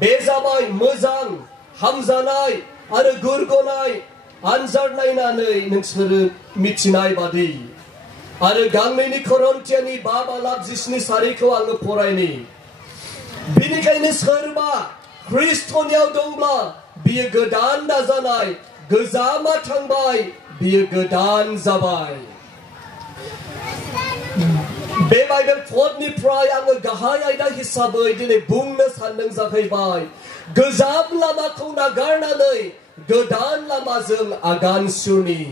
बे जाबाय मोजां हामजानाय आरो गुरगनाय आनजाद नायनानै नोंसोरो मिथिनाय बादि आरो गांनैनि करन्थियानि 5:20 सारिखौ आङो फरायनि बिनिखायनो सोरबा ख्रिस्टनियाव दंब्ला बियो गोदान दाजानाय गोजामा थांबाय बियो गोदान जाबाय बे बाइबेल पदनिफ्राय आङो गाहाय आयदा हिसाबै दिनै बुंनो सानदों जाहैबाय गोजाम लामाखौ नागारनानै गोदान लामाजों आगान सुरनि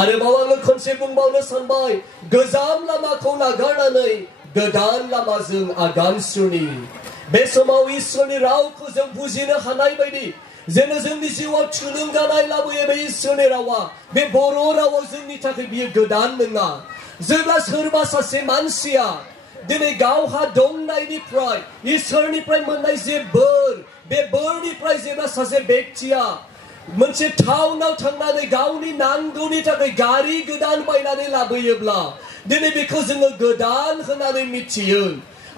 आरोबाव आङो खनसे बुंबावनो सानबाय गोजाम लामाखौ नागारनानै गोदान लामाजों आगान सुरनि बे समाव इसोरनि रावखौ जों बुजिनो हानाय बायदि जेन' जोंनि जिउआव थुलुंगानाय लाबोयो बे इसोरनि रावा बे बर' रावाव जोंनि थाखाय बियो गोदान नङा जेब्ला सोरबा सासे मानसिया दिनै गावहा दंनायनिफ्राय इसोरनिफ्राय मोननाय जे बोर बे बोरनिफ्राय जेब्ला सासे बेक्तिया मोनसे टाउनाव थांनानै गावनि नांगौनि थाखाय गारि गोदान बायनानै लाबोयोब्ला दिनै बेखौ जोङो गोदान होननानै मिथियो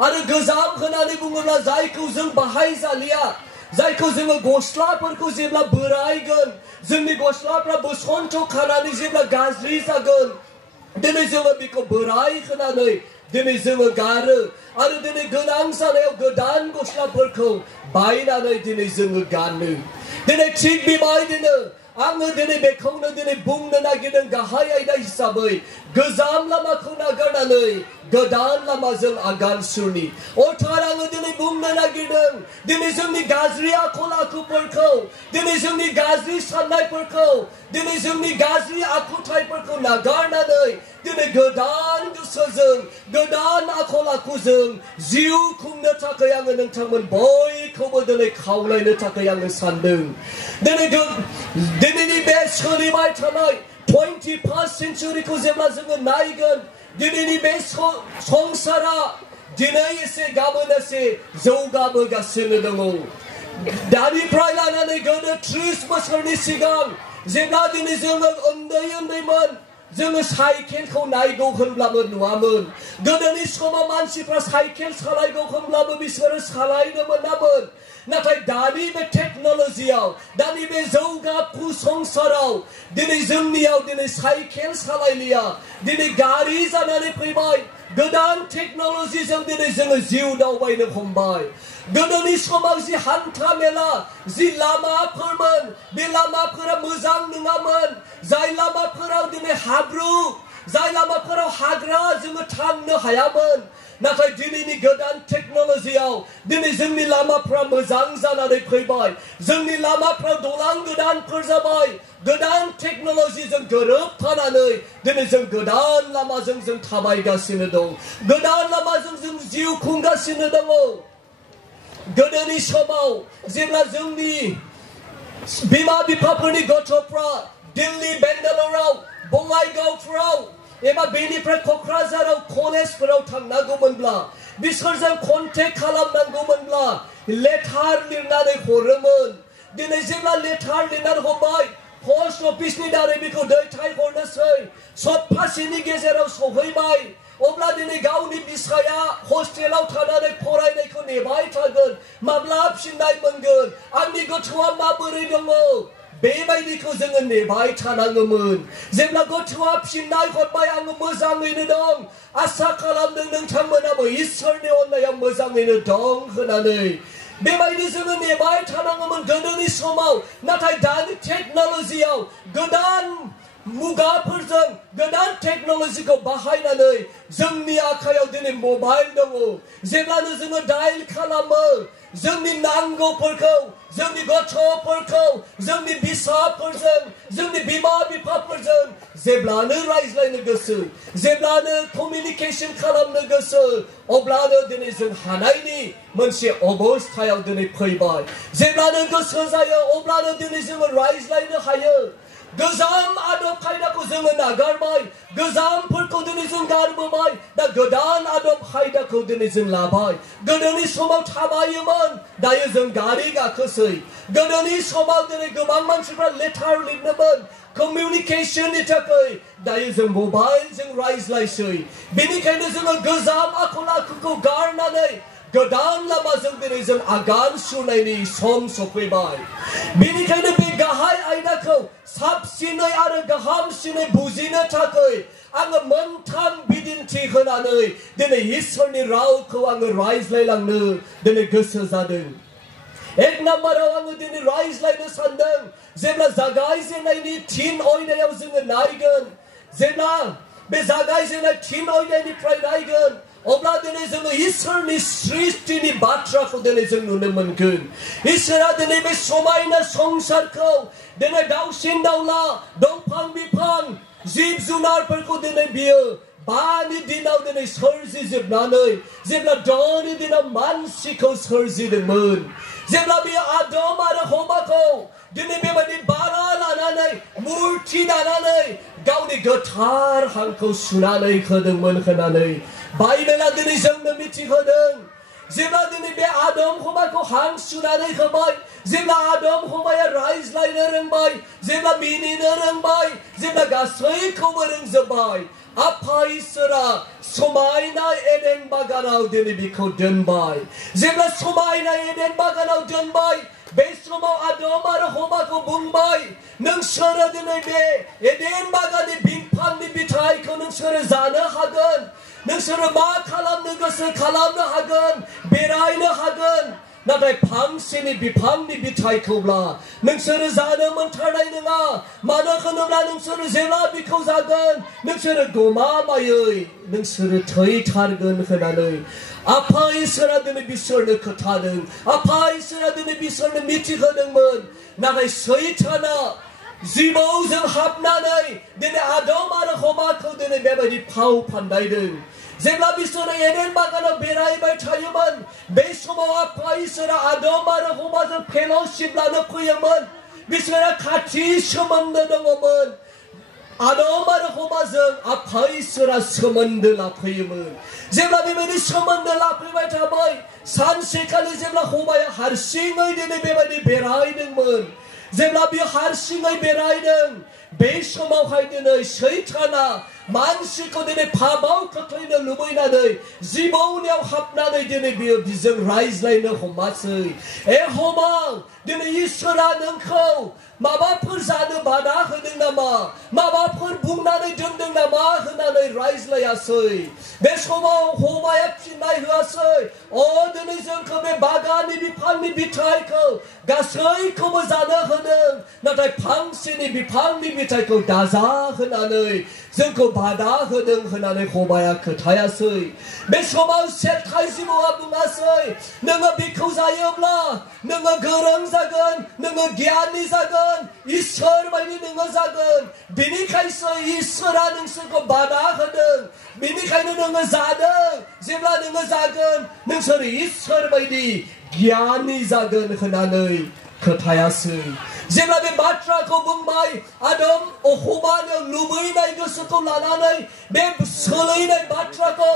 आरो गोजाम होननानै बुङोब्ला जायखौ जों बाहायजालिया जायखौ जोङो गस्लाफोरखौ जेब्ला बोरायगोन जोंनि गस्लाफ्रा बसन्त खानानै जेब्ला गाज्रि जागोन दिनै जोङो बेखौ बोराय होनानै दिनै जोङो गारो आरो दिनै गोनां जानायाव गोदान गस्लाफोरखौ बायनानै दिनै जोङो गानो दिनै थिग बेबायदिनो आङो दिनै बेखौनो दिनै बुंनो नागिरदों गाहाय आयदा हिसाबै गोजाम लामाखौ नागारनानै गोदान लामाजों आगान सुरनि अर्थात आङो दिनै बुंनो नागिरदों दिनै जोंनि गाज्रि आखल आखुफोरखौ दिनै जोंनि गाज्रि साननायफोरखौ दिनै जोंनि गाज्रि आखुथायफोरखौ नागारनानै दिनै गोदान गोसोजों गोदान आखल आखुजों जिउ खुंनो थाखाय आङो नोंथांमोन बयखौबो दिनै खावलायनो थाखाय आङो सानदों दिनैनि बे सोलिबाय थानाय 21st सेन्चुरिखौ जेब्ला जोङो नायगोन दिनैनि बे संसारा दिनै एसे गाबोन एसे जौगाबोगासिनो दङ दानिफ्राय लानानै गोदो 30 बोसोरनि सिगां जेब्ला दिनै जोङो उन्दैमोन जोङो साइकेलखौ नायगौ होनब्लाबो नुवामोन गोदोनि समाव मानसिफ्रा साइकेल सालायगौ होनब्लाबो बिसोरो सालायनो मोनामोन नाथाय दानि बे टेक्न'लजियाव दानि बे जौगाफु संसाराव दिनै जोंनियाव दिनै साइकेल सालायलिया दिनै गारि जानानै फैबाय गोदान टेक्न'लजिजों दिनै जोङो जिउ दावबायनो हमबाय गोदोनि समाव जि हान्था मेला जि लामाफोरमोन बे लामाफोरा मोजां नङामोन जाय लामाफोराव दिनै हाब्रु जाय लामाफोराव हाग्रा जोङो थांनो हायामोन नाथाय दिनैनि गोदान टेक्न'लजियाव दिनै जोंनि लामाफ्रा मोजां जानानै फैबाय जोंनि लामाफ्राव दालां गोदानफोर जाबाय गोदान टेक्न'लजिजों गोरोबफानानै दिनै जों गोदान लामाजों जों थाबायगासिनो दं गोदान लामाजों जों जिउ खुंगासिनो दङ गोदोनि समाव जेब्ला जोंनि बिमा बिफाफोरनि गथ'फ्रा दिल्ली बेंगालराव बङाइगावफ्राव एबा बेनिफ्राय क'क्राझाराव कलेजफोराव थांनांगौमोनब्ला बिसोरजों कन्टेक्ट खालामनांगौमोनब्ला लेटार लिरनानै हरोमोन दिनै जेब्ला लेटार लिरनानै हरबाय पस्ट अफिसनि दारै बेखौ दैथायहरनोसै सप्तासेनि गेजेराव सहैबाय अब्ला दिनै गावनि बिसाया हस्टेलाव थानानै फरायनायखौ नेबाय थागोन माब्ला फिननाय मोनगोन आंनि गथ'आ माबोरै दङ बेबायदिखौ जोङो नेबाय थानाङोमोन जेब्ला गथ'आ फिननाय हरबाय आङो मोजाङैनो दं आसा खालामदों नोंथांमोनाबो इसोरनि अननायाव मोजाङैनो दं होननानै बेबायदि जोङो नेबाय थानाङोमोन गोदोनि समाव नाथाय दानि टेक्न'लजियाव गोदान मुगाफोरजों गोदान टेक्न'लजिखौ बाहायनानै जोंनि आखायाव दिनै मबाइल दङ जेब्लानो जोङो डायल खालामो जोंनि नांगौफोरखौ जोंनि गथ'फोरखौ जोंनि बिसाफोरजों जोंनि बिमा बिफाफोरजों जेब्लानो रायज्लायनो गोसो जेब्लानो कमिउनिकेशन खालामनो गोसो अब्लानो दिनै जों हानायनि मोनसे अबस्थायाव दिनै फैबाय जेब्लानो गोसो जायो अब्लानो दिनै जोङो रायज्लायनो हायो गोजाम आदब खायदाखौ जोङो नागारबाय गोजामफोरखौ दिनै जों गारबोबाय दा गोदान आदब खायदाखौ दिनै जों लाबाय गोदोनि समाव थाबायोमोन दायो जों गारि गाखोसै गोदोनि समाव दिनै गोबां मानसिफ्रा लेटार लिरनोमोन कमिउनिकेशननि थाखाय दायो जों मबाइलजों रायज्लायसै बेनिखायनो जोङो गोजाम आखल आखुखौ गारनानै गोदान लामाजों दिनै जों आगान सुरनायनि सम सफैबाय बेनिखायनो बे गाहाय आयदाखौ साबसिनै आरो गाहामसिनै बुजिनो थाखाय आङो मोनथाम बिदिन्थि होनानै दिनै इसोरनि रावखौ आङो रायज्लायलांनो दिनै गोसो जादों एक नाम्बाराव आङो दिनै रायज्लायनो सानदों जेब्ला जागायजेननायनि 3 आयदायाव जोङो नायगोन जेब्ला बे जागायजेननाय 3 आयदानिफ्राय नायगोन अब्ला दिनै जोङो इसोरनि सृष्टिनि बाथ्राखौ दिनै जों नुनो मोनगोन इसोरा दिनै बे समायना संसारखौ दिनै दाउसिन दाउला दंफां बिफां जिब जुनारफोरखौ दिनै बियो 5नि दिनाव दिनै सोरजिजोबनानै जेब्ला 10नि दिनाव मानसिखौ सोरजिदोंमोन जेब्ला बियो आदम आरो हवाखौ दिनै बेबायदि बाला लानानै मुर्ति दानानै गावनि गोथार हांखौ सुनानै होदोंमोन होननानै बाइबेला दिनै जोंनो मिथिहोदों जेब्ला दिनै बे आदम हवाखौ हां सुनानै होबाय जेब्ला आदम हवाया रायज्लायनो रोंबाय जेब्ला मिनिनो रोंबाय जेब्ला गासैखौबो रोंजोबबाय आफा इसोरा समायना एडेन बागानाव दिनै बिखौ दोनबाय जेब्ला समायना एडेन बागानाव दोनबाय बे समाव आदम आरो हवाखौ बुंबाय नोंसोरो दिनै बे एडेन बागाननि बिफांनि बिथाइखौ नोंसोरो जानो हागोन नोंसोरो मा खालामनो गोसो खालामनो हागोन बेरायनो हागोन नाथाय फांसेनि बिफांनि बिथाइखौब्ला नोंसोरो जानो मोनथारनाय नङा मानो होनोब्ला नोंसोरो जेब्ला बिखौ जागोन नोंसोरो गमामायै नोंसोरो थैथारगोन होननानै आफा इसोरा दिनै बिसोरनो खोथादों आफा इसोरा दिनै बिसोरनो मिथिहोदोंमोन नाथाय सैताना जिबौजों हाबनानै दिनै आदम आरो हवाखौ दिनै बेबायदि फाव फान्दायदों जेब्ला बिसोरो एडेन बागानाव बेरायबाय थायोमोन बे समाव आफा इसोरा आदम आरो हवाजों फेल'शिप लानो फैयोमोन बिसोरा खाथि सोमोन्दो दङमोन आदम आरो हवाजों आफा इसोरा सोमोन्दो लाफैयोमोन जेब्ला बेबायदि सोमोन्दो लाफैबाय थाबाय सानसेखालि जेब्ला हवाया हारसिङै दिनै बेबायदि बेरायदोंमोन जेब्ला बियो हारसिङै बेरायदों बे समावहाय दिनै सैताना मानसिखौ दिनै पापाव खोख्लैनो लुबैनानै जिबौनियाव हाबनानै दिनै बियो बिजों रायज्लायनो हमासै ए हवा दिनै इसोरा नोंखौ माबाफोर जानो बादा होदों नामा माबाफोर बुंनानै दोनदों नामा होननानै रायज्लायासै बे समाव हवाया फिननाय होआसै दिनै जोंखौ बे बागाननि बिफांनि बिथाइखौ गासैखौबो जानो होदों नाथाय फांसेनि बिफांनि बिथाइखौ दाजा होननानै जोंखौ बादा होदों होननानै हवाया खोथायासै बे समाव सेरखाय जिबौआ बुङासै नोङो बेखौ जायोब्ला नोङो गोरों जागोन नोङो गियानि जागोन इसोर बायदि नोङो जागोन बेनिखायसो इसोरा नोंसोरखौ बादा होदों बेनिखायनो नोङो जादों जेब्ला नोङो जागोन नोंसोर इसोर बायदि गियानि जागोन होननानै खोथायासै जेब्ला बे बाथ्राखौ बुंबाय आदम हवानो लुबैनाय गोसोखौ लानानै बे सोलायनाय बाथ्राखौ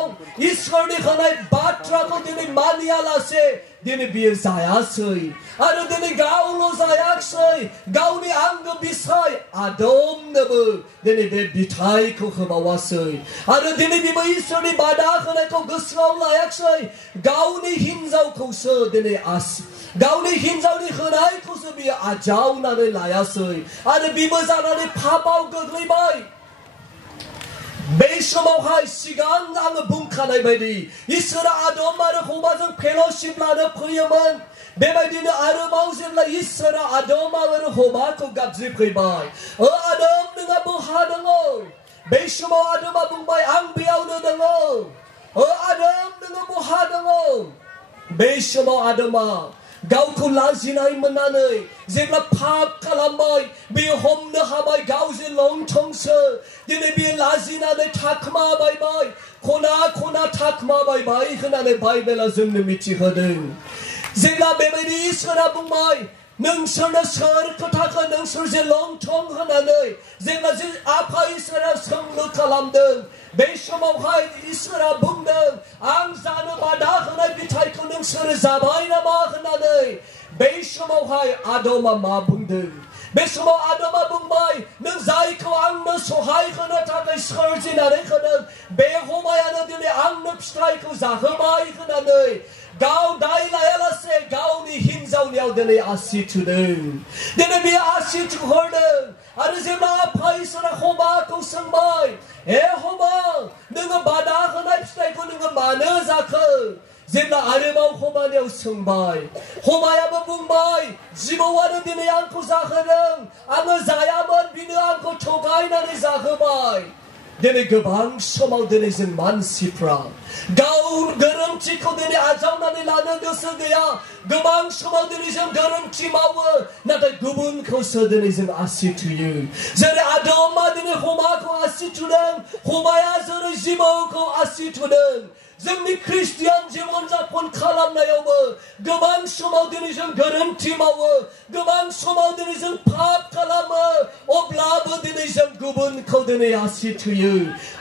इसोरनि होनाय बाथ्राखौ दिनै मानियालासे दिनै बियो जायासै आरो दिनै गावल' जायासै गावनि आंगो बिसाय आदमनोबो दिनै बे बिथाइखौ होबावासै आरो दिनै बिबो इसोरनि बादा होनायखौ गोसोआव लायासै गावनि हिनजावखौसो दिनै गावनि हिनजावनि होनायखौसो बियो आजावनानै लायासै आरो बिबो जानानै पापाव गोग्लैबाय बे समावहाय सिगां आङो बुंखानाय बायदि इसोरा आदम आरो हवाजों फेल'शिप लानो फैयोमोन बेबायदिनो आरोबाव जेब्ला इसोरा आदम आरो हवाखौ गाबज्रिफैबाय आदम नोंहा बहा दङ बे समाव आदमा बुंबाय आं बेयावनो दङ आदम नोङो बहा दङ बे समाव आदमा गावखौ लाजिनाय मोननानै जेब्ला पाप खालामबाय बियो हमनो हाबाय गावजों लंथंसो दिनै बियो लाजिनानै थाखोमाबायबाय खना खना थाखोमाबायबाय होननानै बाइबेला जोंनो मिथिहोदों जेब्ला बेबायदि इसोरा बुंबाय नोंसोरनो सोर खोथाखौ नोंसोरजों लंथं होननानै जेब्ला आफा इसोरा सोंलु खालामदों बे समावहाय इसोरा बुंदों आं जानो बादा होनाय बिथाइखौ नोंसोरो जाबाय नामा होननानै बे समावहाय आदमा मा बुंदों बे समाव आदमा बुंबाय नों जायखौ आंनो सहाय होनो थाखाय सोरजिनानै होदों बे हवायानो दिनै आंनो फिथाइखौ जाहोबाय होननानै गाव दाय लायालासे गावनि हिनजावनियाव दिनै आसि थुदों दिनै बे आसि थुहरदों आरो जेब्ला आफा इसोरा हमाखौ सोंबाय हे हमा नोङो बादा होनाय फिथाइखौ नोङो मानो जाखो जेब्ला आरोबाव हमानियाव सोंबाय हमायाबो बुंबाय जिबौआनो दिनै आंखौ जाहोदों आङो जायामोन बिनो आंखौ थगायनानै जाहोबाय दिनै गोबां समाव दिनै जों मानसिफ्रा गाव गोरोन्थिखौ दिनै आजावनानै लानो गोसो गैया गोबां समाव दिनै जों गोरोन्थि मावो नाथाय गुबुनखौसो दिनै जों आसि थुयो जेरै आदमा दिनै हमाखौ आसि थुदों हमाया जेरै जिबौखौ आसि थुदों जोंनि ख्रिस्टियान जीवन जापन खालामनायावबो गोबां समाव दिनै जों गोरोन्थि मावो गोबां समाव दिनै जों पाप खालामो अब्लाबो दिनै जों गुबुनखौ दिनै आसि थुयो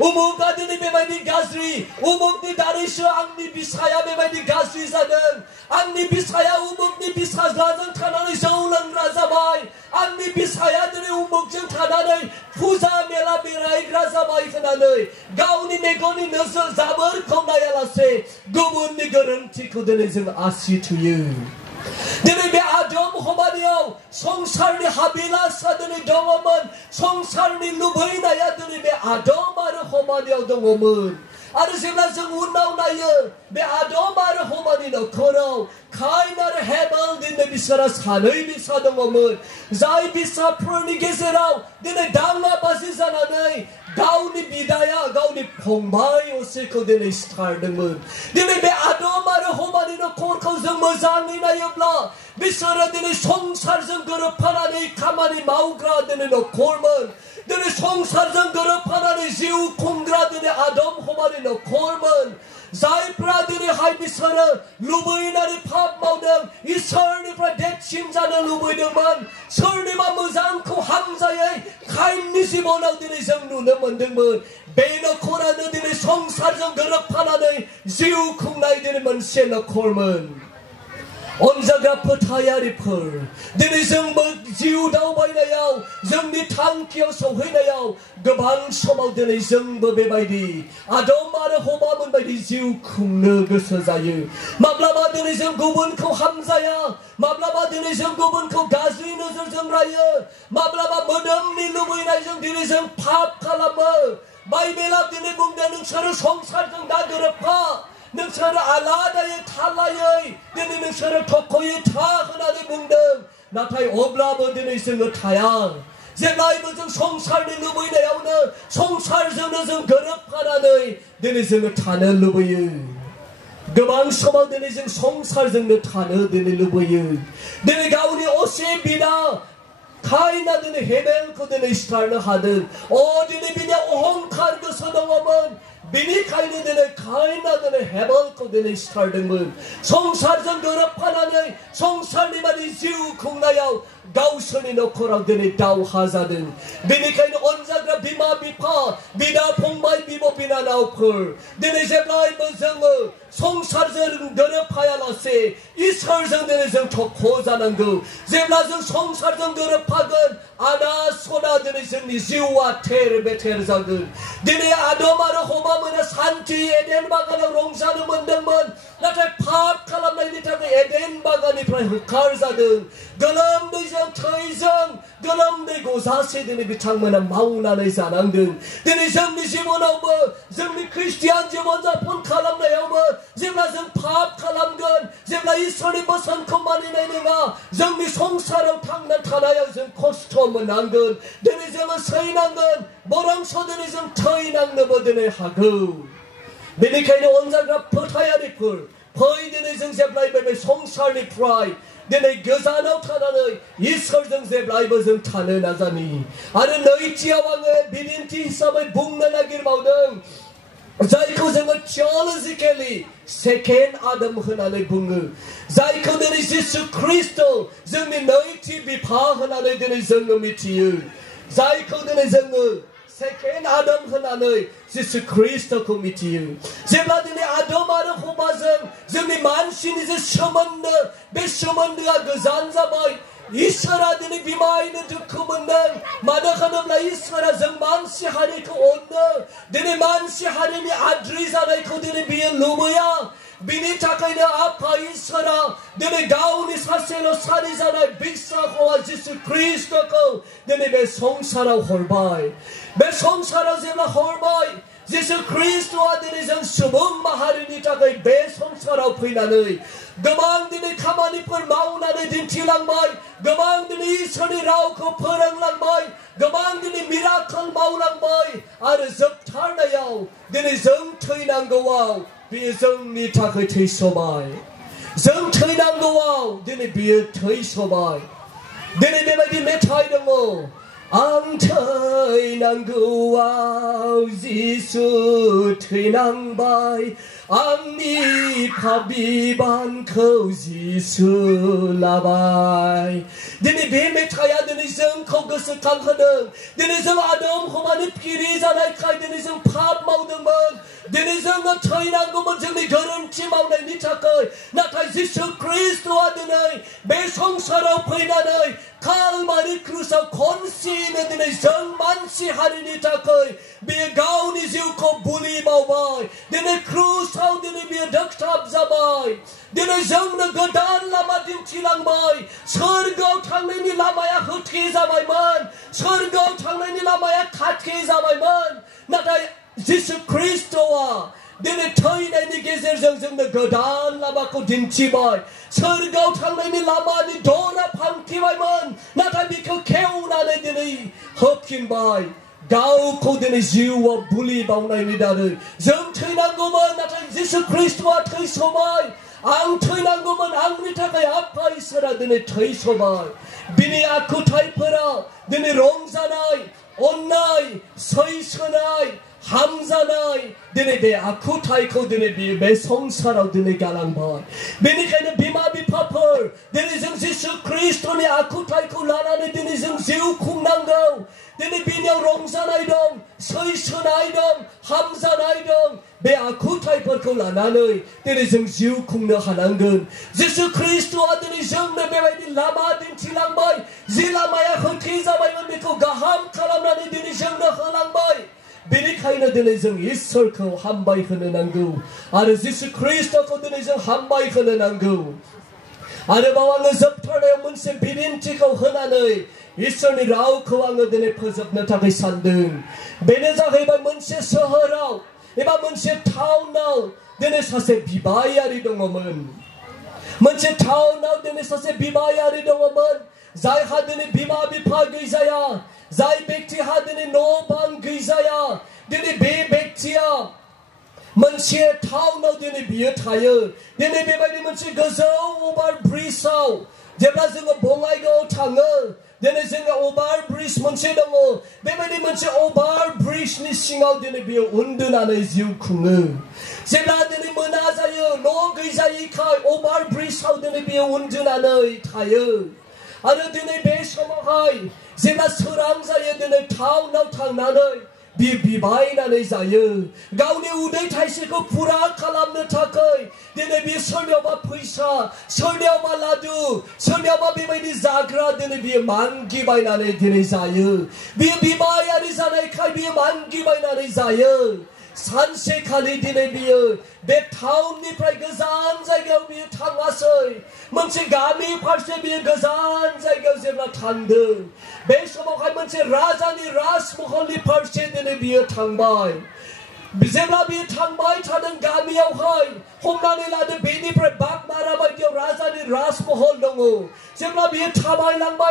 उमुका दिनै बेबायदि गाज्रि उमुकनि दारैसो आंनि बिसाया बेबायदि गाज्रि जादों आंनि बिसाया उमुकनि बिसाज्लाजों थानानै जौ लोंग्रा जाबाय आंनि बिसाया दिनै उमुकजों थानानै फुजा मेला बेरायग्रा जाबाय होननानै गावनि मेगननि नोजोर जाबोरखौ नायालासे गुबुननि गोरोन्थिखौ दिनै जों आसि थुयो दिनै बे आदम हमानियाव संसारनि हाबिलासा दिनै दङमोन संसारनि लुबैनाया दिनै बे आदम आरो हमानियाव दङमोन आरो जेब्ला जों उनाव नायो बे आदम आरो हमानि नखराव काइन आरो हेबेल दिनै बिसोरा सानै बिसा दङमोन जाय बिसाफोरनि गेजेराव दिनै दाङाबाजि जानानै गावनि बिदाया गावनि फंबाय असेखौ दिनै सिथारदोंमोन दिनै बे आदम आरो हमानि नखरखौ जों मोजाङै नायोब्ला बिसोरो दिनै संसारजों गोरोबफानानै खामानि मावग्रा दिनै नखरमोन दिनै संसारजों गोरोबफानानै जिउ खुंग्रा दिनै आदम हमानि नखरमोन जायफ्रा दिनैहाय बिसोरो लुबैनानै पाप मावदों इसोरनिफ्राय देरसिन जानो लुबैदोंमोन सोरनिबा मोजांखौ हामजायै काइननि जिबनाव दिनै जों नुनो मोनदोंमोन बे नखरानो दिनै संसारजों गोरोबफानानै जिउ खुंनाय दिनै मोनसे नखरमोन अनजाग्रा फोथायारिफोर दिनै जोंबो जिउ दावबायनायाव जोंनि थांखियाव सौहैनायाव गोबां समाव दिनै जोंबो बेबायदि आदम आरो हमामोन बायदि जिउ खुंनो गोसो जायो माब्लाबा दिनै जों गुबुनखौ हामजाया माब्लाबा दिनै जों गुबुनखौ गाज्रि नोजोरजों रायो माब्लाबा मोदोमनि लुबैनायजों दिनै जों पाप खालामो बाइबेला दिनै बुंदों नोंसोरो संसारजों दा गोरोबफा नोंसोरो आलादायै थालायै दिनै नोंसोरो थखयै था होननानै बुंदों नाथाय अब्लाबो दिनै जोङो थाया जेब्लायबो जों संसारनि लुबैनायावनो संसारजोंनो जों गोरोबफानानै दिनै जोङो थानो लुबैयो गोबां समाव दिनै जों संसारजोंनो थानो दिनै लुबैयो दिनै गावनि असे बिदा काइना दिनै हेबेलखौ दिनै सिथारनो हादों दिनै बिनि अहंकार गोसो दङमोन बेनिखायनो दिनै काइना दिनै हेबेलखौ दिनै सिथारदोंमोन संसारजों गोरोबफानानै संसारनि बायदि जिउ खुंनायाव गावसोरनि नखराव दिनै दावहा जादों बेनिखायनो अनजाग्रा बिमा बिफा बिदा फंबाय बिब' बिनानावफोर दिनै जेब्लायबो जोङो संसारजों गोरोबफायालासे इसोरजों दिनै जों थख' जानांगौ जेब्ला जों संसारजों गोरोबफागोन आदा सदा दिनै जोंनि जिउआ थेर बेथेर जागोन दिनै आदम आरो हमामोना सान्थि एडेन बागानाव रंजानो मोनदोंमोन नाथाय पाप खालामनायनि थाखाय एडेन बागाननिफ्राय होखार जादों गोलोमदैजों थैजों गोलोमदै गजासे दिनै बिथांमोना मावनानै जानांदों दिनै जोंनि जिबनावबो जोंनि ख्रिस्टियान जीवन जापन खालामनायावबो जेब्ला जों पाप खालामगोन जेब्ला इसोरनि बोसोनखौ मानिनाय नङा जोंनि संसाराव थांना थानायाव जों खस्थ' मोननांगोन दिनै जोङो सैनांगोन बरंस दिनै जों थैनांनोबो दिनै हागौ बेनिखायनो अनजाग्रा फोथायारिफोर फै दिनै जों जेब्लायबो बे संसारनिफ्राय दिनै गोजानाव थानानै इसोरजों जेब्लायबो जों थानो नाजानि आरो नैथियाव आङो बिदिन्थि हिसाबै बुंनो नागिरबावदों जायखौ जोङो थिय'लजिकेलि सेकेन्ड आदम होननानै बुङो जायखौ दिनै जिसु ख्रिस्ट जोंनि नैथि बिफा होननानै दिनै जोङो मिथियो जायखौ दिनै जोङो सेकेन्ड आदम होननानै जिसु ख्रिस्टखौ मिथियो जेब्ला दिनै आदम आरो हमाजों जोंनि मानसिनि जे सोमोन्दो बे सोमोन्दोआ गोजान जाबाय इसोरा दिनै बिमायनो दुखु मोनदों मानो होनोब्ला इसोरा जों मानसि हारिखौ अनो दिनै मानसि हारिनि आद्रि जानायखौ दिनै बियो लुबैया बिनि थाखायनो आफा इसोरा दिनै गावनि सासेल' सारि जानाय बिसा हौवा जिसु ख्रीष्टखौ दिनै बे संसाराव हरबाय बे संसाराव जेब्ला हरबाय जिसु ख्रीष्टआ दिनै जों सुबुं माहारिनि थाखाय बे संसाराव फैनानै गोबां दिनै खामानिफोर मावनानै दिन्थिलांबाय गोबां दिनै इसोरनि रावखौ फोरोंलांबाय गोबां दिनै मिराकल मावलांबाय आरो जोबथारनायाव दिनै जों थैनांगौआव बियो जोंनि थाखाय थैसबाय जों थैनांगौआव दिनै बियो थैसबाय दिनै बेबायदि मेथाइ दङ आं थैनांगौआव जिसु थैनांबाय आंनि पाप बिबानखौ जिसु लाबाय दिनै बे मेथाइया दिनै जोंखौ गोसोखांहोदों दिनै जों आदम हौवानि फिरि जानायखाय दिनै जों पाप मावदोंमोन दिनै जोङो थैनांगौमोन जोंनि गोरोन्थि मावनायनि थाखाय नाथाय जिसु ख्रीष्टआ दिनै बे संसाराव फैनानै कालभारि क्रुसाव खनसेनो दिनै जों मानसि हारिनि थाखाय बियो गावनि जिउखौ बुलि बावबाय दिनै क्रुसाव दिनै बियो दोगथाब जाबाय दिनै जोंनो गोदान लामा दिन्थिलांबाय सोरगोआव थांनायनि लामाया होथे जाबायमोन सोरगोआव थांनायनि लामाया खाथे जाबायमोन नाथाय जिसु ख्रीष्टआ दिनै थैनायनि गेजेरजों जोंनो गोदान लामाखौ दिन्थिबाय सोरगोआव थांनायनि लामानि दरा फांथेबायमोन नाथाय बेखौ खेवनानै दिनै होफिनबाय गावखौ दिनै जिउआव बुलि बावनायनि दारै जों थैनांगौमोन नाथाय जिसु ख्रीष्टआ थैसबाय आं थैनांगौमोन आंनि थाखाय आफा इसोरा दिनै थैसबाय बिनि आखुथायफोरा दिनै रंजानाय अननाय सैसोनाय हामजानाय दिनै बे आखुथायखौ दिनै बे संसाराव दिनै गालांबाय बेनिखायनो बिमा बिफाफोर दिनै जों जिसु ख्रीष्टनि आखुथायखौ लानानै दिनै जों जिउ खुंनांगौ दिनै बिनियाव रंजानाय दं सैसोनाय दं हामजानाय दं बे आखुथायफोरखौ लानानै दिनै जों जिउ खुंनो हानांगोन जिसु ख्रीष्टआ दिनै जोंनो बेबायदि लामा दिन्थिलांबाय जि लामाया होथे जाबायमोन बेखौ गाहाम खालामनानै दिनै जोंनो होलांबाय बेनिखायनो दिनै जों इसोरखौ हामबाय होनो नांगौ आरो जिसु ख्रीष्टखौ दिनै जों हामबाय होनो नांगौ आरोबाव आङो जोबथारनायाव मोनसे बिदिन्थिखौ होनानै इसोरनि रावखौ आङो दिनै फोजोबनो थाखाय सानदों बेनो जाहैबाय मोनसे सोहोराव एबा मोनसे टाउनाव दिनै सासे बिबायारि दङमोन मोनसे टाउनाव दिनै सासे बिबायारि दङमोन जायहा दिनै बिमा बिफा गैजाया जाय व्यक्तिहा दिनै न' बां गैजाया दिनै बे व्यक्तिया मोनसे टाउनाव दिनै बियो थायो दिनै बेबायदि मोनसे गोजौ अभार ब्रिजआव जेब्ला जोङो बङाइगावआव थाङो दिनै जोङो अभार ब्रिज मोनसे दङ बेबायदि मोनसे अभार ब्रिजनि सिङाव दिनै बियो उन्दुनानै जिउ खुङो जेब्ला दिनै मोना जायो न' गैजायैखाय अभार ब्रिजआव दिनै बियो उन्दुनानै थायो आरो दिनै बे समावहाय जेब्ला सोरां जायो दिनै टाउनाव थांनानै बियो बिबायनानै जायो गावनि उदै थाइसेखौ फुरा खालामनो थाखाय दिनै बियो सोरनियावबा फैसा सोरनियावबा लादु सोरनियावबा बेबायदि जाग्रा दिनै बियो मांगि बायनानै दिनै जायो बियो बिबायारि जानायखाय बियो मांगि बायनानै जायो सानसेखालि दिनै बियो बे टाउननिफ्राय गोजान जायगायाव बियो थाङासै मोनसे गामि फारसे बियो गोजान जायगायाव जेब्ला थांदों बे समावहाय मोनसे राजानि राजमहलनि फारसे दिनै बियो थांबाय जेब्ला बियो थांबाय थादों गामियावहाय हमनानै लादो बेनिफ्राय बागमारा बायदियाव राजानि राजमहल दङ जेब्ला बियो थाबायलांबाय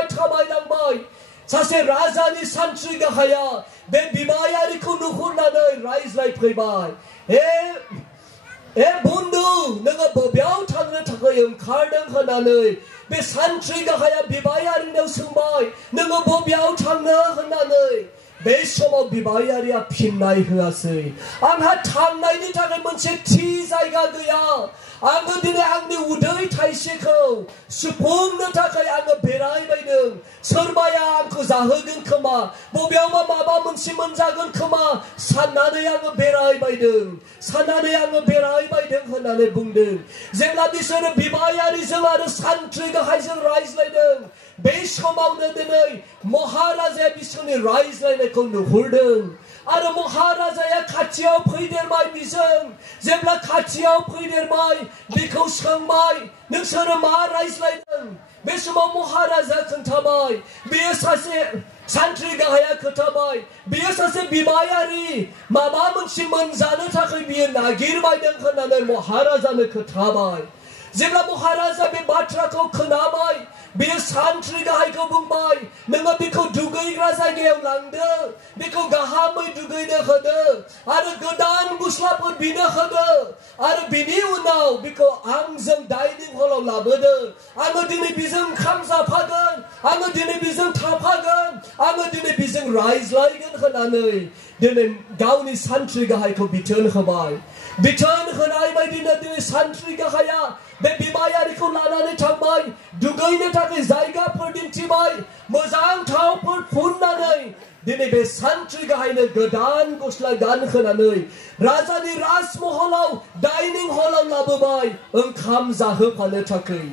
सासे राजानि सान्थ्रि गाहाया बे बिबायारिखौ नुहुरनानै रायज्लायफैबाय ए बन्धु नोङो बबेयाव थांनो थाखाय ओंखारदों होननानै बे सान्थ्रि गाहाया बिबायारिनाव सोंबाय नोङो बबेयाव थांनो होननानै बे समाव बिबायारिया फिननाय होआसै आंहा थांनायनि थाखाय मोनसे थि जायगा गैया आङो दिनै आंनि उदै थाइसेखौ सुफुंनो थाखाय आङो बेरायबायदों सोरबाया आंखौ जाहोगोन खोमा बबेयावबा माबा मोनसे मोनजागोन खोमा साननानै आङो बेरायबायदों होननानै बुंदों जेब्ला बिसोरो बिबायारिजों आरो सान्थ्रि गाहायजों रायज्लायदों बे समावनो दिनै महाराजाया बिसोरनि रायज्लायनायखौ नुहुरदों आरो महाराजाया खाथियाव फैदेरबाय बिजों जेब्ला खाथियाव फैदेरबाय बिखौ सोंबाय नोंसोरो मा रायज्लायदों बे समाव महाराजा खोन्थाबाय बेयो सासे सान्थ्रि गाहाया खोन्थाबाय बेयो सासे बिबायारि माबा मोनसे मोनजानो थाखाय बियो नागिरबायदों होननानै महाराजानो खोन्थाबाय जेब्ला महाराजा बे बाथ्राखौ खोनाबाय बेयो सान्थ्रि गाहायखौ बुंबाय नोङो बिखौ दुगैग्रा जायगायाव लांदो बिखौ गाहामै दुगैनो होदो आरो गोदान गस्लाफोर बिनो होदो आरो बिनि उनाव बिखौ आंजों डाइनिं हलाव लाबोदो आङो दिनै बिजों ओंखाम जाफागोन आङो दिनै बिजों थाफागोन आङो दिनै बिजों रायज्लायगोन होननानै दिनै गावनि सान्थ्रि गाहायखौ बिथोन होबाय बिथोन होनाय बायदिनो दिनै सान्थ्रि गाहाया बे बिबायारिखौ लानानै थांबाय दुगैनो थाखाय जायगाफोर दिन्थिबाय मोजां थावफोर फुननानै दिनै बे सान्थ्रि गाहायनो गोदान गस्ला गानहोनानै राजानि राजमहलाव डाइनिं हलाव लाबोबाय ओंखाम जाहोफानो थाखाय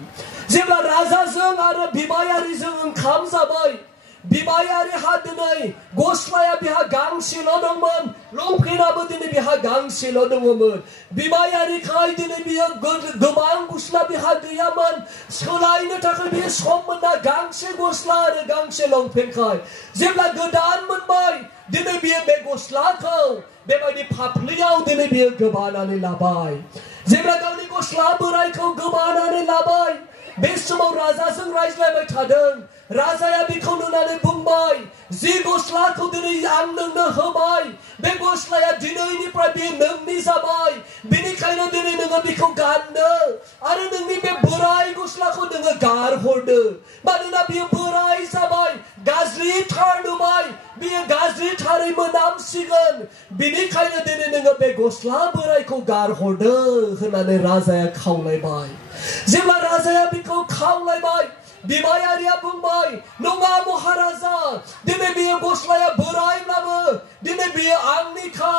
जेब्ला राजाजों आरो बिबायारिजों ओंखाम जाबाय बिबायारिहा दिनै गस्लाया बिहा गांसेल' दंमोन लंपेन्टआबो दिनै बिहा गांसेल' दङमोन बिबायारिखाय दिनै बियो गोबां गस्ला बिहा गैयामोन सोलायनो थाखाय बियो सम मोना गांसे गस्ला आरो गांसे लंपेन्टखाय जेब्ला गोदान मोनबाय दिनै बियो बे गस्लाखौ बेबायदि फाफ्लियाव दिनै बियो गोबानानै लाबाय जेब्ला गावनि गस्ला बोरायखौ गोबानानै लाबाय बे समाव राजाजों रायज्लायबाय थादों राजाया बिखौ नुनानै बुंबाय जि गस्लाखौ दिनै आं नोंनो होबाय बे गस्लाया दिनैनिफ्राय बियो नोंनि जाबाय बेनिखायनो दिनै नोङो बिखौ गानदो आरो नोंनि बे बोराय गस्लाखौ नोङो गारहरदो मानोना बियो बोराय जाबाय गाज्रिथार नुबाय बियो गाज्रिथारै मोनामसिगोन बेनिखायनो दिनै नोङो बे गस्ला बोरायखौ गारहरदो होननानै राजाया खावलायबाय जेब्ला राजाया बिखौ खावलायबाय बिबायारिया बुंबाय नङा महाराजा दिनै बियो गस्लाया बोरायब्लाबो दिनै बियो आंनिखा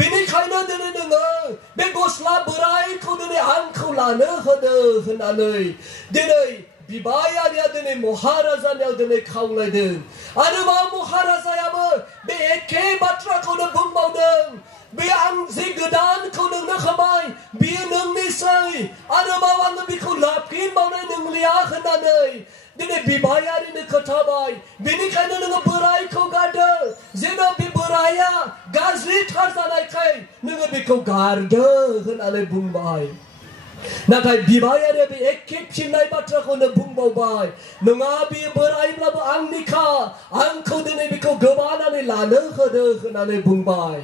बेनिखायनो दिनै नोङो बे गस्ला बोरायखौ दिनै आंखौ लानो होदो होननानै दिनै बिबायारिया दिनै महाराजानियाव दिनै खावलायदों आरोबाव महाराजायाबो बे एखे बाथ्राखौनो बुंबावदों बे आं जि गोदानखौ नोंनो होबाय बियो नोंनिसै आरोबाव आङो बिखौ लाफिनबावनाय नंलिया होननानै दिनै बिबायारिनो खोन्थाबाय बेनिखायनो नोङो बोरायखौ गारदो जेन' बे बोराया गाज्रिथार जानायखाय नोङो बिखौ गारदो होननानै बुंबाय नाथाय बिबायारिया बे एखे फिननाय बाथ्राखौनो बुंबावबाय नङा बियो बोरायब्लाबो आंनिखा आंखौ दिनै बिखौ गोबानानै लानो होदो होननानै बुंबाय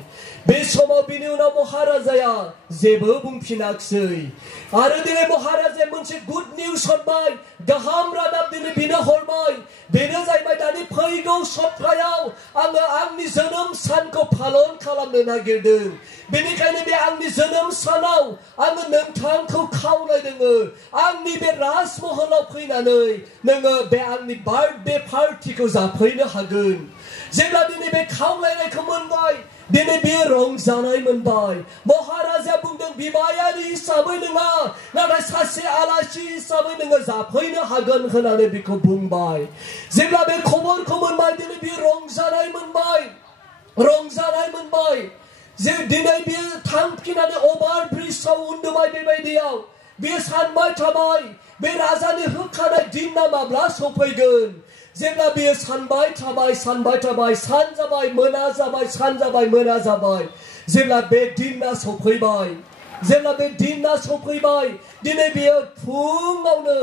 बे समाव बिनि उनाव महाराजाया जेबो बुंफिनाखिसै आरो दिनै महाराजाया मोनसे गुड निउस हरबाय गाहाम रादाब दिनै बिनो हरबाय बेनो जाहैबाय दानि फैगौ सप्तायाव आङो आंनि जोनोम सानखौ पालन खालामनो नागिरदों बेनिखायनो बे आंनि जोनोम सानाव आङो नोंथांखौ खावलायदों आंनि बे राजमहलाव फैनानै नोङो बे आंनि बार्थडे पार्टिखौ जाफैनो हागोन जेब्ला दिनै बे खावलायनायखौ मोनबाय दिनै बियो रंजानाय मोनबाय महाराजाया बुंदों बिबायारि हिसाबै नङा नाथाय सासे आलासि हिसाबै नोङो जाफैनो हागोन होननानै बिखौ बुंबाय जेब्ला बे खबरखौ मोनबाय दिनै बियो रंजानाय मोनबाय जे दिनै बियो थांफिननानै अभार ब्रिजआव उन्दुबाय बेबायदियाव बियो सानबाय थाबाय बे राजानि होखानाय दिना माब्ला सफैगोन जेब्ला बियो सानबाय थाबाय सान जाबाय मोना जाबाय सान जाबाय मोना जाबाय जेब्ला बे दिना सफैबाय दिनै बियो फुङावनो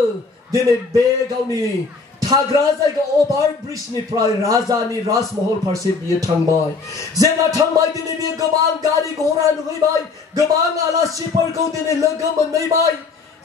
दिनै बे गावनि थाग्रा जायगा अभार ब्रिजनिफ्राय राजानि राजमहल फारसे बियो थांबाय जेब्ला थांबाय दिनै बियो गोबां गारि घोड़ा नुहैबाय गोबां आलासिफोरखौ दिनै लोगो मोनहैबाय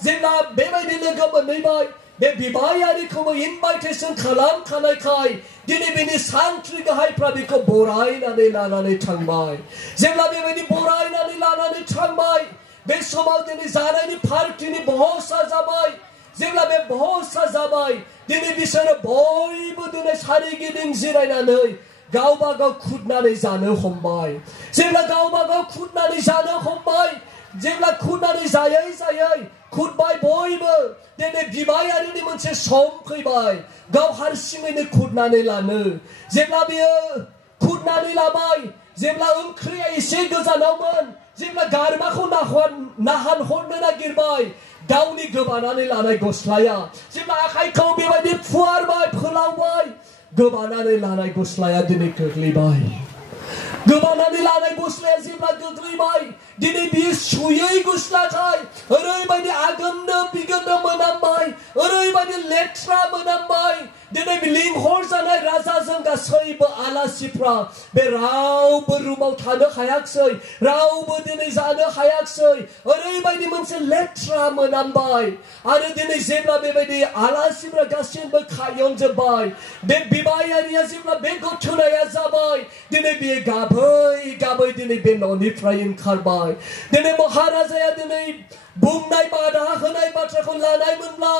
जेब्ला बेबायदि लोगो मोनहैबाय बे बिबायारिखौबो इनभाइटेसन खालामखानायखाय दिनै बिनि सान्थ्रि गाहायफ्रा बिखौ बरायनानै लानानै थांबाय जेब्ला बेबायदि बरायनानै लानानै थांबाय बे समाव दिनै जानायनि पार्टिनि बहसा जाबाय जेब्ला बे बहसा जाबाय दिनै बिसोरो बयबो दिनै सारिगिदिं जिरायनानै गावबा गाव खुरनानै जानो हमबाय जेब्ला गावबा गाव खुरनानै जानो हमबाय जेब्ला खुरनानै जायै खुरबाय बयबो दिनै बिबायारिनि मोनसे सम फैबाय गाव हारसिङैनो खुरनानै लानो जेब्ला बियो खुरनानै लाबाय जेब्ला ओंख्रिया एसे गोजानावमोन जेब्ला गारमाखौ नाहान हरनो नागिरबाय दाउनि गोबानानै लानाय गस्लाया जेब्ला आखाइखौ बेबायदि फुवारबाय फोलावबाय गोबानानै लानाय गस्लाया दिनै गोग्लैबाय गोबानानै लानाय गस्लाया जेब्ला गोग्लैबाय दिनै बियो सुयै गस्लाखाय ओरैबायदि आगोमनो बिगोमनो मोनामबाय ओरैबायदि लेथ्रा मोनामबाय दिनै लिंहर जानाय राजाजों गासैबो आलासिफ्रा बे रावबो रुमाव थानो हायाखसै रावबो दिनै जानो हायाखसै ओरैबायदि मोनसे लेथ्रा मोनामबाय आरो दिनै जेब्ला बेबायदि आलासिफ्रा गासैबो खायनजोब्बाय बे बिबायारिया जेब्ला बे गथुनाया जाबाय दिनै बियो गाबै गाबै दिनै बे न'निफ्राय ओंखारबाय दिनै महाराजाया दिनै बुंनाय बादा होनाय बाथ्राखौ लानायमोनब्ला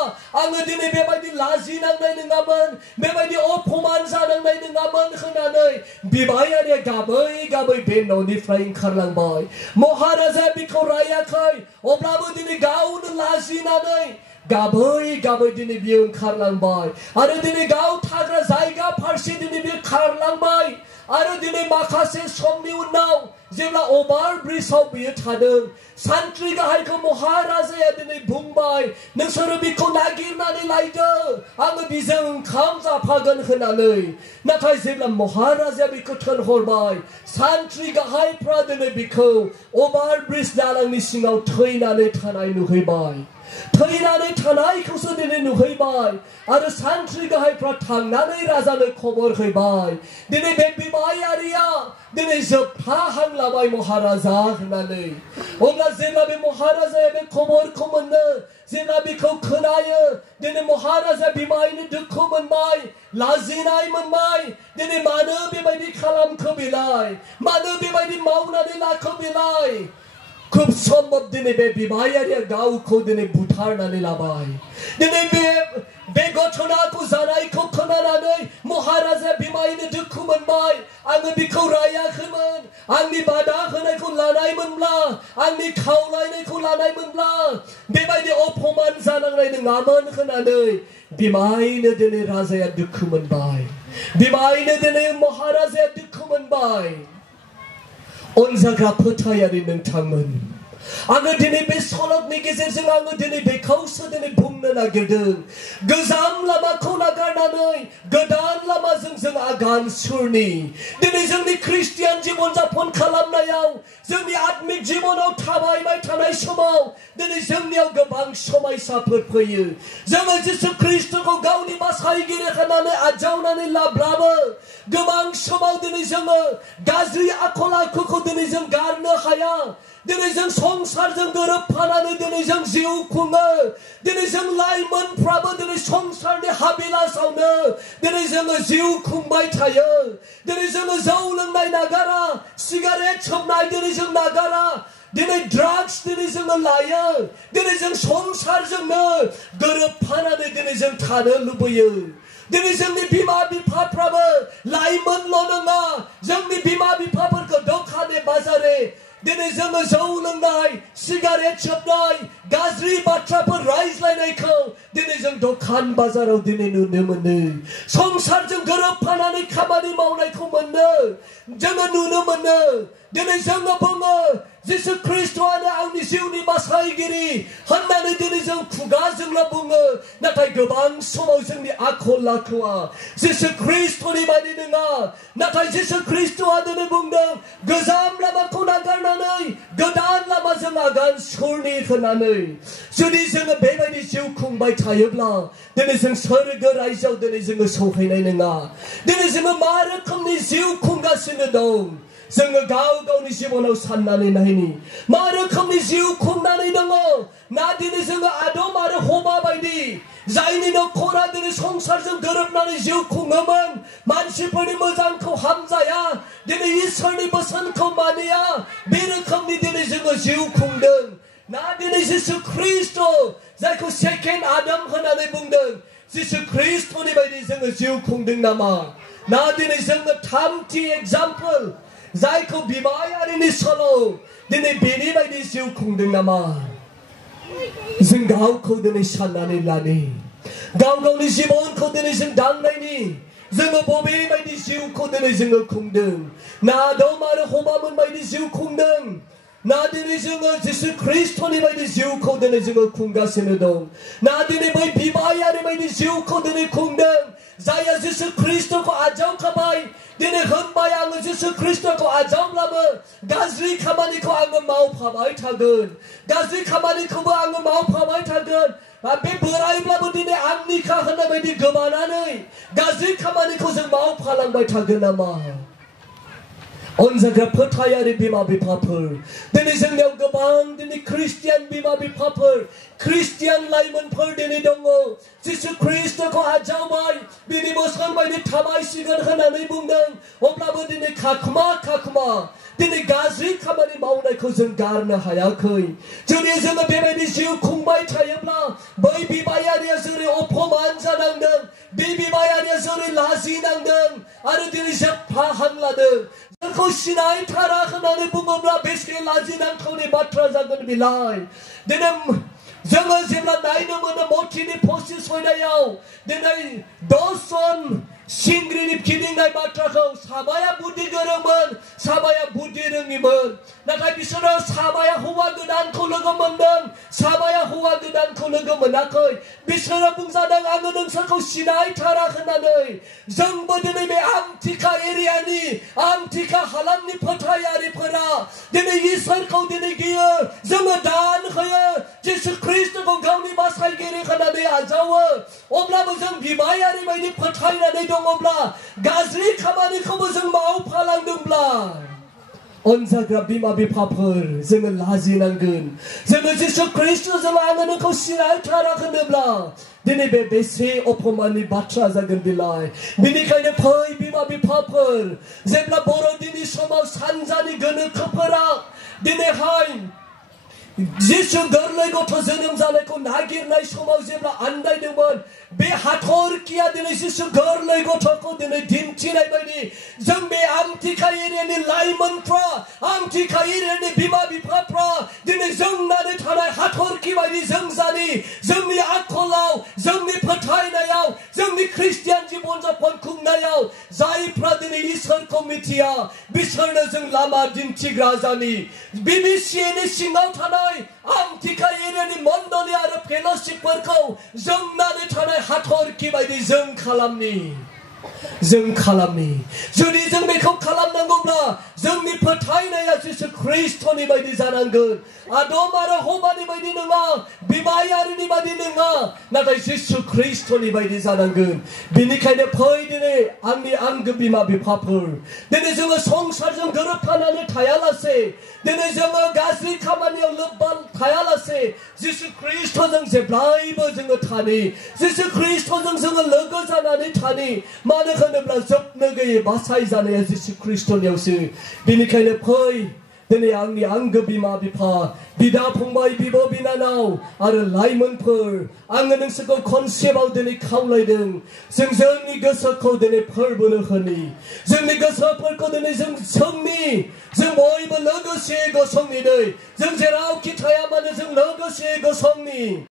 आङो दिनै बेबायदि लाजिनांनाय नङामोन बेबायदि अपमान जानांनाय नङामोन होननानै बिबायारिया गाबै गाबै बे न'निफ्राय ओंखारलांबाय महाराजाया बिखौ रायाखै अब्लाबो दिनै गावनो लाजिनानै गाबै गाबै दिनै बियो ओंखारलांबाय आरो दिनै गाव थाग्रा जायगा फारसे दिनै बियो खारलांबाय आरो दिनै माखासे समनि उनाव जेब्ला ओभार ब्रिजआव बियो थादों सान्थ्रि गाहायखौ महाराजाया दिनै बुंबाय नोंसोरो बिखौ नागिरनानै लायदो आङो बिजों ओंखाम जाफागोन होननानै नाथाय जेब्ला महाराजाया बिखौ थिनहरबाय सान्थ्रि गाहायफ्रा दिनै बिखौ ओभार ब्रिज दालांनि सिङाव थैनानै थानाय नुहैबाय थैनानै थानायखौसो दिनै नुहैबाय आरो सान्थ्रि गाहायफ्रा थांनानै राजानो खबर हैबाय दिनै बे बिबायारिया दिनै जोबथाहां लाबाय महाराजा होननानै अब्ला जेब्ला बे महाराजाया बे खबरखौ मोनो जेब्ला बिखौ खोनायो दिनै महाराजा बिमायनो दुखु मोनबाय लाजिनाय मोनबाय दिनै मानो बेबायदि खालामखो बिलाय मानो बेबायदि मावनानै लाखो बिलाय खूब सम्भव दिनै बे बिबायारिया गावखौ दिनै बुथारनानै लाबाय दिनै बे घटनाखौ जानायखौ खोनानानै महाराजाया बिमायनो दुखु मोनबाय आङो बिखौ रायाखैमोन आंनि बादा होनायखौ लानायमोनब्ला आंनि खावलायनायखौ लानायमोनब्ला बेबायदि अपमान जानांनाय नङामोन होननानै बिमायनो दिनै राजाया दुखु मोनबाय बिमायनो दिनै महाराजाया दुखु मोनबाय अनजाग्रा फोथायारि नोंथांमोन आङो दिनै बे सल'नि गेजेरजों आङो दिनै बेखौसो दिनै बुंनो नागिरदों गोजाम लामाखौ नागारनानै गोदान लामाजों जों आगान सुरनि दिनै जोंनि ख्रिस्टियान जीवन जापन खालामनायाव जोंनि आत्मिक जीवनाव थाबायबाय थानाय समाव दिनै जोंनियाव गोबां समस्याफोर फैयो जोङो जिसु ख्रिस्टखौ गावनि बासायगिरि होननानै आजावनानै लाब्लाबो गोबां समाव दिनै जोङो गाज्रि आखल आखुखौ दिनै जों गारनो हाया दिनै जों संसारजों गोरोबफानानै दिनै जों जिउ खुङो दिनै जों लाइमोनफ्राबो दिनै संसारनि हाबिलासावनो दिनै जोङो जिउ खुंबाय थायो दिनै जोङो जौ लोंनाय नागारा सिगारेट सोबनाय दिनै जों नागारा दिनै ड्राग्स दिनै जोङो लायो दिनै जों संसारजोंनो गोरोबफानानै दिनै जों थानो लुबैयो दिनै जोंनि बिमा बिफाफ्राबो लाइमोनल' नङा जोंनि बिमा बिफाफोरखौ दखाने बाजारे दिनै जोङो जौ लोंनाय सिगारेट सोबनाय गाज्रि बाथ्राफोर रायज्लायनायखौ दिनै जों दखान बाजाराव दिनै नुनो मोनो संसारजों गोरोबफानानै खामानि मावनायखौ जोङो नुनो मोनो दिनै जोङो बुङो जिसु ख्रिस्टआनो आंनि जिउनि बासायगिरि होननानै दिनै जों खुगाजोंल' बुङो नाथाय गोबां समाव जोंनि आखल आखुआ जिसु ख्रिस्टनि बायदि नङा नाथाय जिसु ख्रिस्टआ दिनै बुंदों गोजाम लामाखौ नागारनानै गोदान लामाजों आगान सुरनि होननानै जुदि जोङो बेबायदि जिउ खुंबाय थायोब्ला दिनै जों सोरगो रायजोआव दिनै जोङो सौहैनाय नङा दिनै जोङो मा रोखोमनि जिउ खुंगासिनो दं जोङो गाव गावनि जिबनाव साननानै नायनि मा रोखोमनि जिउ खुंनानै दङ ना दिनै जोङो आदम आरो हवा बायदि जायनि नखरा दिनै संसारजों गोरोबनानै जिउ खुङोमोन मानसिफोरनि मोजांखौ हामजाया दिनै इसोरनि बोसोनखौ मानिया बे रोखोमनि दिनै जोङो जिउ खुंदों ना दिनै जिसु ख्रिस्ट जायखौ सेकेन्ड आदम होननानै बुंदों जिसु ख्रिस्टनि बायदि जोङो जिउ खुंदों नामा ना दिनै जोङो थामथि एग्जाम्पल जायखौ बिबायारिनि सल' दिनै बेनि बायदि जिउ खुंदों नामा जों गावखौ दिनै साननानै लानि गाव गावनि जिबनखौ दिनै जों दांनायनि जोङो बबे बायदि जिउखौ दिनै जोङो खुंदों नादम आरो हमामोन बायदि जिउ खुंदों ना दिनै जोङो जिसु ख्रिस्टनि बायदि जिउखौ दिनै जोङो खुंगासिनो दं ना दिनै बै बिबायारि बायदि जिउखौ दिनै खुंदों जायहा जिसु ख्रिस्टखौ आजावखाबाय दिनै होनबाय आङो जिसु ख्रिस्टखौ आजावब्लाबो गाज्रि खामानिखौ आङो मावफाबाय थागोन गाज्रि खामानिखौबो आङो मावफाबाय थागोन बे बोरायब्लाबो दिनै आंनिखा होननाय बायदि गोमानानै गाज्रि खामानिखौ जों मावफालांबाय थागोन नामा अनजाग्रा फोथायारि बिमा बिफाफोर दिनै जोंनियाव गोबां दिनै ख्रिस्टियान बिमा बिफाफोर ख्रिस्टियान लाइमोनफोर दिनै दङ जिसु ख्रिस्टखौ आजावबाय बिनि बोसोन बायदि थाबायसिगोन होननानै बुंदों अब्लाबो दिनै खाखुमा दिनै गाज्रि खामानि मावनायखौ जों गारनो हायाखै जुदि जोङो बेबायदि जिउ खुंबाय थायोब्ला बै बिबायारिया जेरै अपमान जानांदों बे बिबायारिया जेरै लाजिनांदों आरो दिनै जोबफाहां लादों जोंखौ सिनायथारा होननानै बुङोब्ला बेसे लाजिनांथावनि बाथ्रा जागोन बिलाय दिनै जोङो जेब्ला नायनो मोनो मथिनि 25 सयनायाव दिनै 10 जन सिंग्रिनि फिदिंनाय बाथ्राखौ साबाया बुद्धि गोरोंमोन साबाया बुद्धि रोङिमोन नाथाय बिसोरो साबाया हौवा गोदानखौ लोगो मोनदों साबाया हौवा गोदानखौ लोगो मोनाखै बिसोरो बुंजादों आङो नोंसोरखौ सिनायथारा होननानै जोंबो दिनै बे आमथिखा एरियानि आमथिखा हालामनि फोथायारिफोरा दिनै इसोरखौ दिनै गियो जोङो दान होयो जिसु ख्रिस्टखौ गावनि बासायगिरि होननानै आजावो अब्लाबो जों बिबायारि बायदि फोथायनानै दङब्ला गाज्रि खामानिखौबो जों मावफालांदोंब्ला अनजाग्रा बिमा बिफाफोर जोङो लाजिनांगोन जोङो जिसु ख्रिस्टजों आङो नोंखौ सिनायथारा होनोब्ला दिनै बे बेसे अपमाननि बाथ्रा जागोन बिलाय बिनिखायनो फै बिमा बिफाफोर जेब्ला बर'दिननि समाव सानजानि गोनोखोफोरा दिनैहाय जिसु गोरलै गथ' जोनोम जानायखौ नागिरनाय समाव जेब्ला आन्दायदोंमोन बे हाथरखिया दिनै जिसु गोरलै गथ'खौ दिनै दिन्थिनाय बायदि जों बे आमथिखा एरियानि लाइमोनफ्रा आमथिखा एरियानि बिमा बिफाफ्रा दिनै जोंनानै थानाय हाथरखि बायदि जों जानि जोंनि आखलाव जोंनि फोथायनायाव जोंनि ख्रिस्टियान जीवन जापन खुंनायाव जायफ्रा दिनै इसोरखौ मिथिया बिसोरनो जों लामा दिन्थिग्रा जानि बिबिसिनि सिङाव थानाय आमथिखा एरियानि मण्डली आरो फेल'शिपफोरखौ जोंनानै थानाय हाथरखि बायदि जों खालामनि जुदि जों बेखौ खालामनांगौब्ला जोंनि फोथायनाया जिसु ख्रिस्टनि बायदि जानांगोन आदम आरो हवानि बायदि नङा बिबायारिनि बायदि नङा नाथाय जिसु ख्रिस्टनि बायदि जानांगोन बेनिखायनो फै दिनै आंनि आंगो बिमा बिफाफोर दिनै जोङो संसारजों गोरोबफानानै थायालासे दिनै जोङो गाज्रि खामानियाव लोब्बा थायालासे जिसु ख्रिस्टजों जेब्लायबो जोङो थानि जिसु ख्रिस्टजों जोङो लोगो जानानै थानि मानो होनोब्ला जोबनो गैयै बासाय जानाया जिसु ख्रिस्टनियावसो बेनिखायनो फै दिनै आंनि आंगो बिमा बिफा बिदा फंबाय बिब' बिनानाव आरो लाइमोनफोर आङो नोंसोरखौ खनसेबाव दिनै खावलायदों जों जोंनि गोसोखौ दिनै फोरबोनो होनि जोंनि गोसोफोरखौ दिनै जों बयबो लोगोसे गसंनि जों जेरावखि थाया मानो जों लोगोसे गसंनि